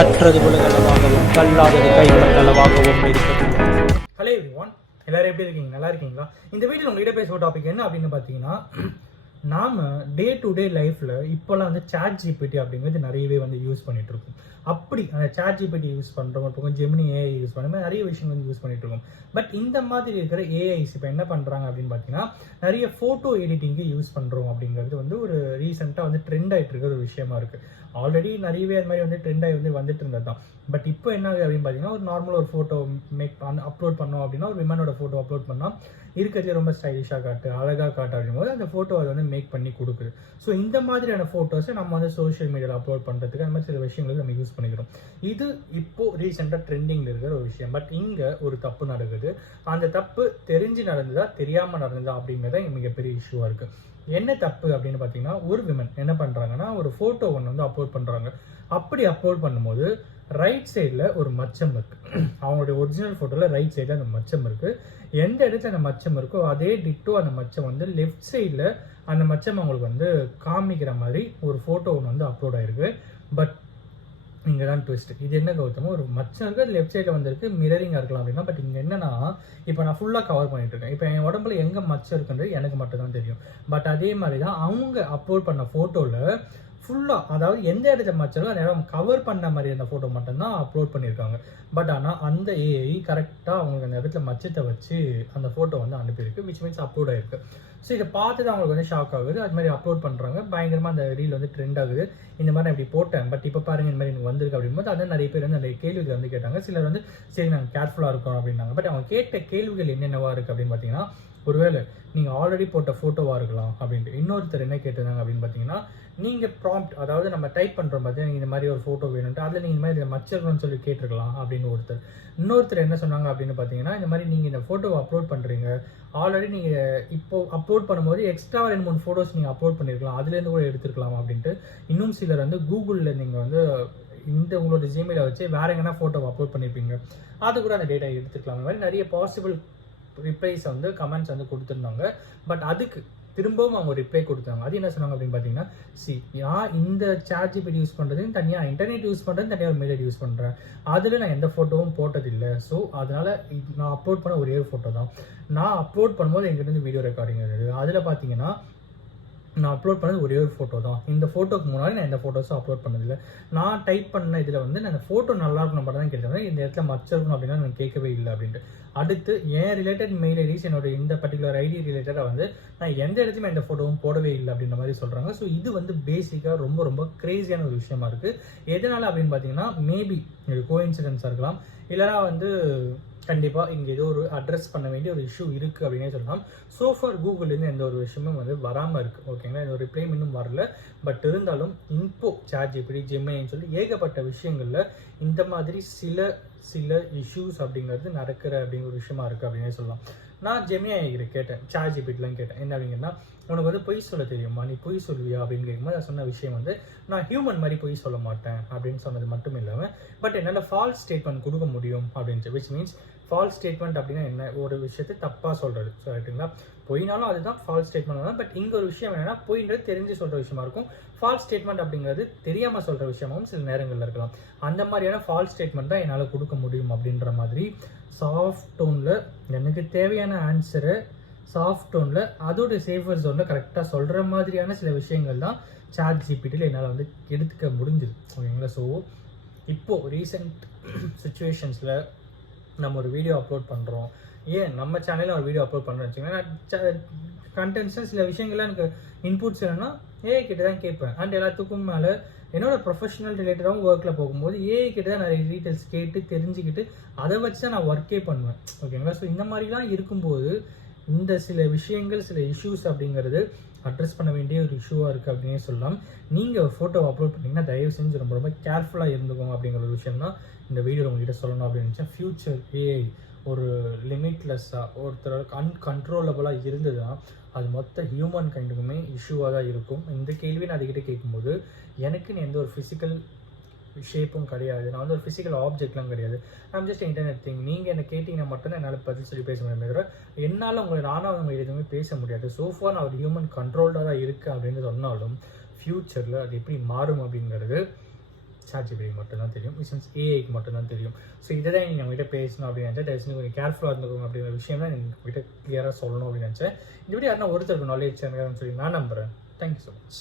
கற்றது உலகளவாகவும் கல்லாதது கைவிடங்களவாகவும் இருக்கிறது. Hello everyone, எல்லாரும் எப்படி இருக்கீங்க? நல்லா இருக்கீங்களா? இந்த வீடியோவில் உங்கள்கிட்ட பேசுகிற டாபிக் என்ன அப்படின்னு பார்த்தீங்கன்னா, நாம் டே டு டே லைஃப்பில் இப்போல்லாம் வந்து சாட் ஜிபிடி அப்படிங்கிறது நிறையவே வந்து யூஸ் பண்ணிட்டு இருக்கோம். அப்படி அந்த சாட் ஜிபிடி யூஸ் பண்ணுறோம், இப்போ கொஞ்சம் ஜெமினி ஏஐ யூஸ் பண்ணுற மாதிரி நிறைய விஷயம் வந்து யூஸ் பண்ணிட்டு இருக்கோம். பட் இந்த மாதிரி இருக்கிற ஏஐஸ் இப்போ என்ன பண்ணுறாங்க அப்படின்னு பார்த்தீங்கன்னா, நிறைய ஃபோட்டோ எடிட்டிங்கு யூஸ் பண்ணுறோம் அப்படிங்கிறது வந்து ஒரு ரீசெண்டாக வந்து ட்ரெண்ட் ஆகிட்டு இருக்கிற ஒரு விஷயமா இருக்குது. ஆல்ரெடி நிறையவே அது மாதிரி வந்து ட்ரெண்ட் ஆகி வந்துட்டு இருந்தது தான். பட் இப்போ என்ன ஆகுது அப்படின்னு பார்த்தீங்கன்னா, ஒரு நார்மல் ஒரு ஃபோட்டோ அப்லோட் பண்ணோம் அப்படின்னா, ஒரு விமனோட ஃபோட்டோ அப்லோட் பண்ணால் இருக்கிறதே ரொம்ப ஸ்டைலிஷாக காட்டு, அழகாக காட்டு அப்படிங்கும்போது அந்த ஃபோட்டோ அதை வந்து மேக் பண்ணி கொடுக்குது. ஸோ இந்த மாதிரியான ஃபோட்டோஸை நம்ம வந்து சோஷியல் மீடியாவில் அப்லோட் பண்ணுறதுக்கு அந்த மாதிரி சில விஷயங்களுக்கு நம்ம யூஸ் பண்ணிக்கிறோம். இது இப்போது ரீசெண்டாக ட்ரெண்டிங்கில் இருக்கிற ஒரு விஷயம். பட் இங்கே ஒரு தப்பு நடக்குது. அந்த தப்பு தெரிஞ்சு நடந்ததா தெரியாமல் நடந்ததா அப்படிங்கிறத மிகப்பெரிய இஷ்யூவாக இருக்குது. என்ன தப்பு அப்படின்னு பார்த்தீங்கன்னா, ஒரு விமன் என்ன பண்ணுறாங்கன்னா, ஒரு ஃபோட்டோ ஒன்று வந்து அப்லோட் பண்ணுறாங்க. அப்படி அப்லோட் பண்ணும்போது ரைட் சைடில் ஒரு மச்சம் இருக்குது. அவங்களுடைய ஒரிஜினல் ஃபோட்டோவில் ரைட் சைடில் அந்த மச்சம் இருக்குது. எந்த இடத்துல அந்த மச்சம் இருக்கோ அதே டிட்டோ அந்த மச்சம் வந்து லெஃப்ட் சைடில் அந்த மச்சம் அவங்களுக்கு வந்து காமிக்கிற மாதிரி ஒரு ஃபோட்டோ ஒன்று வந்து அப்லோட் ஆகிருக்கு. பட் இங்கே தான் ட்விஸ்ட். இது என்ன கௌதமோ, ஒரு மச்சம் இருக்குது, அது லெஃப்ட் சைடில் வந்திருக்கு, மிரரிங்காக இருக்கலாம் அப்படின்னா. பட் இங்கே என்னன்னா, இப்போ நான் ஃபுல்லாக கவர் பண்ணிட்டு இருக்கேன். இப்போ என் உடம்புல எங்கே மச்சம் இருக்குன்றது எனக்கு மட்டும் தான் தெரியும். பட் அதே மாதிரி தான் அவங்க அப்லோட் பண்ண ஃபோட்டோவில் ஃபுல்லாக, அதாவது எந்த இடத்துல மச்சரோ அந்த இடம் கவர் பண்ண மாதிரி அந்த ஃபோட்டோ மட்டும்தான் அப்லோட் பண்ணியிருக்காங்க. பட் ஆனால் அந்த ஏஐ கரெக்டாக அவங்களுக்கு அந்த இடத்துல மச்சத்தை வச்சு அந்த ஃபோட்டோ வந்து அனுப்பியிருக்கு, விச் மீன்ஸ் அப்லோட் ஆகிருக்கு. ஸோ இதை பார்த்து தான் அவங்களுக்கு வந்து ஷாக் ஆகுது. அது மாதிரி அப்லோட் பண்ணுறாங்க, பயங்கரமாக அந்த ரீல் வந்து ட்ரெண்ட் ஆகுது. இந்த மாதிரி நான் இப்படி போட்டேன், பட் இப்போ பாருங்கள் இந்த மாதிரி எனக்கு வந்திருக்கு அப்படிங்கும்போது அதான் நிறைய பேர் வந்து அந்த கேள்விகள் வந்து கேட்டாங்க. சிலர் வந்து சரி நாங்கள் கேர்ஃபுல்லாக இருக்கோம் அப்படின்னாங்க. பட் அவங்க கேட்ட கேள்விகள் என்னென்னவா இருக்குது அப்படின்னு பார்த்தீங்கன்னா, ஒருவேளை நீங்கள் ஆல்ரெடி போட்ட ஃபோட்டோவாக இருக்கலாம் அப்படின்ட்டு. இன்னொருத்தர் என்ன கேட்டிருந்தாங்க அப்படின்னு பார்த்தீங்கன்னா, நீங்கள் ப்ராம்ப்ட், அதாவது நம்ம டைப் பண்ணுறோம் பார்த்தீங்கன்னா, இந்த மாதிரி ஒரு ஃபோட்டோ வேணும்ட்டு அதில் நீங்கள் இந்த மாதிரி இதை மச்சிருக்கணும்னு சொல்லி கேட்டிருக்கலாம் அப்படின்னு ஒருத்தர். இன்னொருத்தர் என்ன சொன்னாங்க அப்படின்னு பார்த்தீங்கன்னா, இந்த மாதிரி நீங்கள் இந்த ஃபோட்டோவை அப்லோட் பண்ணுறீங்க, ஆல்ரெடி நீங்கள் இப்போது அப்லோட் பண்ணும்போது எக்ஸ்ட்ரா 2-3 ஃபோட்டோஸ் நீங்கள் அப்லோட் பண்ணியிருக்கலாம், அதுலேருந்து கூட எடுத்துருக்கலாம் அப்படின்ட்டு. இன்னும் சிலர் வந்து கூகுளில் நீங்கள் வந்து இந்த உங்களோட ஜிமெயிலை வச்சு வேறு எங்கன்னா ஃபோட்டோவை அப்லோட் பண்ணியிருப்பீங்க, அது கூட அந்த டேட்டா எடுத்துக்கலாம். அந்த மாதிரி நிறைய பாசிபிள் ரிப்ளைஸ் வந்து கமெண்ட்ஸ் வந்து கொடுத்துருந்தாங்க. பட் அதுக்கு திரும்பவும் அவங்க ரிப்ளை கொடுத்தாங்க. அது என்ன சொன்னாங்க அப்படின்னு பார்த்தீங்கன்னா, நான் இந்த சாட் ஜிபிடி யூஸ் பண்ணுறதுன்னு தனியாக, இன்டர்நெட் யூஸ் பண்ணுறது தனியாக, ஒரு மீடியா யூஸ் பண்ணுறேன், அதில் நான் எந்த ஃபோட்டோவும் போட்டதில்லை. ஸோ அதனால் நான் அப்லோட் பண்ண ஒரே ஒரு ஃபோட்டோ தான். நான் அப்லோட் பண்ணும்போது எங்கிட்ட வீடியோ ரெக்கார்டிங் இருக்குது, அதில் பார்த்தீங்கன்னா நான் அப்லோட் பண்ணது ஒரே ஒரு ஃபோட்டோ தான். இந்த ஃபோட்டோக்கு முன்னாடி நான் எந்த ஃபோட்டோஸும் அப்லோட் பண்ணதில்லை. நான் டைப் பண்ண இதில் வந்து நான் அந்த ஃபோட்டோ நல்லா இருக்கணும் மட்டும் தான் கேட்டேன், இந்த இடத்துல மச்சிருக்கணும் அப்படின்னா நான் கேட்கவே இல்லை அப்படின்ட்டு. அடுத்து என் ரிலேட்டட் மெயில் ஐடிஸ், என்னோட இந்த பர்டிகுலர் ஐடி ரிலேட்டடாக வந்து நான் எந்த இடத்துலையுமே எந்த ஃபோட்டோவும் போடவே இல்லை அப்படின்ற மாதிரி சொல்கிறாங்க. ஸோ இது வந்து பேசிக்காக ரொம்ப ரொம்ப கிரேசியான ஒரு விஷயமா இருக்குது. எதனால் அப்படின்னு பார்த்தீங்கன்னா, மேபி இது கோஇன்சிடென்ஸாக இருக்கலாம், இல்லைனா வந்து கண்டிப்பாக இங்கே ஏதோ ஒரு அட்ரஸ் பண்ண வேண்டிய ஒரு இஷ்யூ இருக்குது அப்படின்னே சொல்லலாம். சோஃபார் கூகுள்லேருந்து எந்த ஒரு விஷயமும் வந்து வராமல் இருக்குது. ஓகேங்களா, இந்த ஒரு ரிப்ளைம் இன்னும் வரல. பட் இருந்தாலும் இப்போ சாட் ஜிபிடி, ஜெமினின்னு சொல்லி ஏகப்பட்ட விஷயங்களில் இந்த மாதிரி சில இஷ்யூஸ் அப்படிங்கிறது நடக்கிற அப்படிங்கிற ஒரு விஷயமா இருக்குது அப்படின்னே சொல்லலாம். நான் ஜெமினியை கேட்டேன், சாட் ஜிபிடிலாம் கேட்டேன், என்ன அப்படிங்கன்னா, உனக்கு வந்து பொய் சொல்ல தெரியுமா, நீ பொய் சொல்லுவியா அப்படின்னு கேட்கும்போது நான் சொன்ன விஷயம் வந்து, நான் ஹியூமன் மாதிரி பொய் சொல்ல மாட்டேன் அப்படின்னு சொன்னது மட்டும் இல்லாமல், பட் என்னால் ஃபால்ஸ் ஸ்டேட்மெண்ட் கொடுக்க முடியும் அப்படின்ட்டு. விச் மீன்ஸ் ஃபால்ஸ் ஸ்டேட்மெண்ட் அப்படின்னா என்ன, ஒரு விஷயத்தை தப்பாக சொல்கிறது. ஸோ ரைட்டுங்களா, பொய்னாலும் அதுதான் ஃபால்ஸ் ஸ்டேட்மெண்ட் தான். பட் இங்கே ஒரு விஷயம் என்னென்னா, பொய்ன்றது தெரிஞ்சு சொல்கிற விஷயமா இருக்கும், ஃபால்ஸ் ஸ்டேட்மெண்ட் அப்படிங்கிறது தெரியாமல் சொல்கிற விஷயமாகவும் சில நேரங்களில் இருக்கலாம். அந்த மாதிரியான ஃபால்ஸ் ஸ்டேட்மெண்ட் தான் என்னால் கொடுக்க முடியும் அப்படின்ற மாதிரி சாஃப்ட் டோனில் எனக்கு தேவையான ஆன்சரை சாஃப்ட் டோனில் அதோட சேஃபர் ஜோனில் கரெக்டாக சொல்கிற மாதிரியான சில விஷயங்கள் தான் சாட் ஜிபிடியில் என்னால் வந்து எடுத்துக்க முடிஞ்சுது. ஓகேங்களா, ஸோ இப்போது ரீசெண்ட் சுச்சுவேஷன்ஸில் நம்ம ஒரு வீடியோ அப்லோட் பண்ணுறோம், ஏன் நம்ம சேனலில் ஒரு வீடியோ அப்லோட் பண்ணுறோன்னு வச்சுக்கோங்களேன், கண்டென்ட்ஸில் சில விஷயங்கள்லாம் எனக்கு இன்புட்ஸ் வேணும்னா ஏஐ கிட்ட தான் கேட்பேன். அண்ட் எல்லாத்துக்கும் மேலே என்னோட ப்ரொஃபஷனல் ரிலேட்டடாகவும் ஒர்க்கில் போகும்போது ஏஐ கிட்ட தான் நிறைய டீட்டெயில்ஸ் கேட்டு தெரிஞ்சுக்கிட்டு அதை வச்சு தான் நான் ஒர்க்கே பண்ணுவேன். ஓகேங்களா, ஸோ இந்த மாதிரிலாம் இருக்கும்போது இந்த சில விஷயங்கள், சில இஷ்யூஸ் அப்படிங்கிறது அட்ரஸ் பண்ண வேண்டிய ஒரு இஷ்யூவாக இருக்குது அப்படின்னே சொல்லலாம். நீங்கள் ஒரு ஃபோட்டோ அப்லோட் பண்ணிங்கன்னா தயவு செஞ்சு ரொம்ப ரொம்ப கேர்ஃபுல்லாக இருந்துக்கோங்க அப்படிங்கிற ஒரு விஷயம் தான் இந்த வீடியோவில் உங்கள்கிட்ட சொல்லணும் அப்படின்னு நினச்சேன். ஃப்யூச்சர் ஏஐ ஒரு லிமிட்லெஸ்ஸாக ஒருத்தருக்கு அன்கண்ட்ரோலபிளாக இருந்ததுன்னா அது மொத்த ஹியூமன் கைண்டுக்குமே இஷ்யூவாக தான் இருக்கும். இந்த கேள்வி நான் அதுக்கிட்ட கேட்கும்போது எனக்குன்னு எந்த ஒரு ஃபிசிக்கல் ஷேப்பும் கிடையாது, நான் வந்து ஒரு ஃபிசிக்கல் ஆப்ஜெக்ட்லாம் கிடையாது, ஐம் ஜஸ்ட் இன்டர்நெட் திங். நீங்கள் என்ன கேட்டிங்கன்னா மட்டும்தான் என்னால் பதில் சொல்லி பேச முடியுமே தவிர என்னால் நானும் அவங்க எதுவுமே பேச முடியாது. சோஃபா நான் ஒரு ஹியூமன் கண்ட்ரோல்டாக தான் இருக்குது அப்படின்னு சொன்னாலும் ஃப்யூச்சரில் அது எப்படி மாறும் அப்படிங்கிறது ChatGPT மட்டும்தான் தெரியும், மிஷன்ஸ் ஏஐக்கு மட்டும்தான் தெரியும். ஸோ இதை தான் நீங்கள் நம்மகிட்ட பேசணும் அப்படின்னு நினச்சேன். டெஸ்ட் கொஞ்சம் கேர்ஃபுல்லாக இருந்துக்கணும் அப்படிங்கிற விஷயம் தான் நீங்கள் உங்ககிட்ட கிளியராக சொல்லணும் அப்படின்னு நினச்சேன். இந்த வீடியோ யாருன்னா ஒருத்தருக்கு நாலேஜ் சேனல் சொல்லி நான் நம்புகிறேன். Thank you so much.